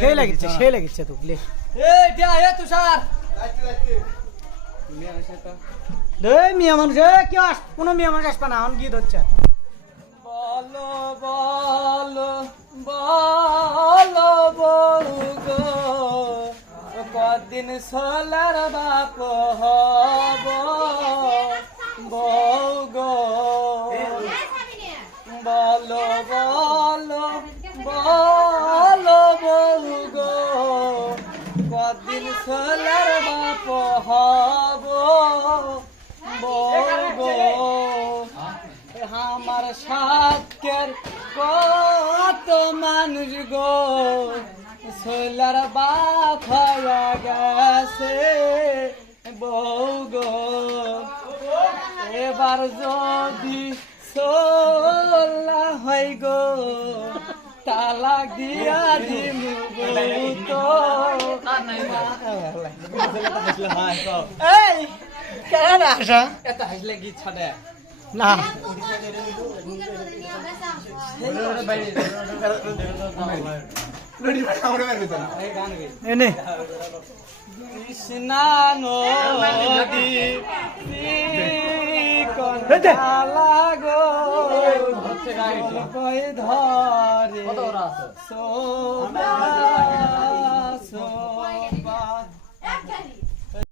সেই লাগিচ্ছে সেই লাগিচ্ছে তো লে মিয়া মানুষ এ আস কোনো মিয়া মানুষ আসবে না এখন গীত হচ্ছে বলো বলো বলো বউ গো কদিন সোলার বাপ হব বউ গো বলো বলো বলো কদিন সোলার বাপ হব আমার সাতকের কত মানুষ গো সোলার বাপ হয়ে গেছে বউ গো। এবার যদি সোলা হয় গো তালাক দিয়া দিম তো। না কৃষ্ণা নদী লাগো ধরে সোনা